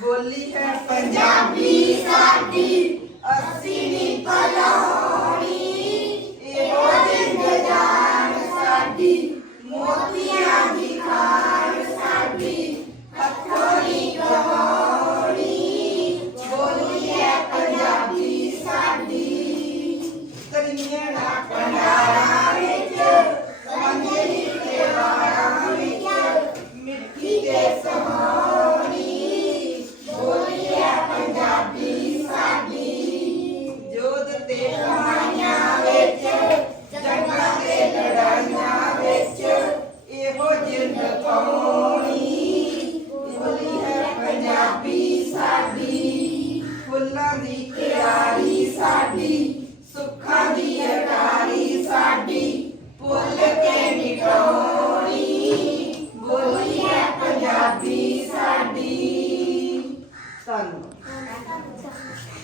बोली है पंजाबी साडी अस्सी नी भलानी एहो जिंद जान साडी मोतियां दी खान साडी हथों नी गवानी बोली है पंजाबी साडी करियना पंडारा विच मंजरी के वाड़ा विच मिट्टी के सहानी बोली है पंजाबी साडी जोध ते कहानियां विच जंगां ते लड़ाइयां विच एहो जिंद पाउणी बोली है पंजाबी साडी फुल्लां दी क्यारी साडी सुखां दी अटारी साडी भुल के मिटाउणी बोली है पंजाबी साडी। धन्नवाद।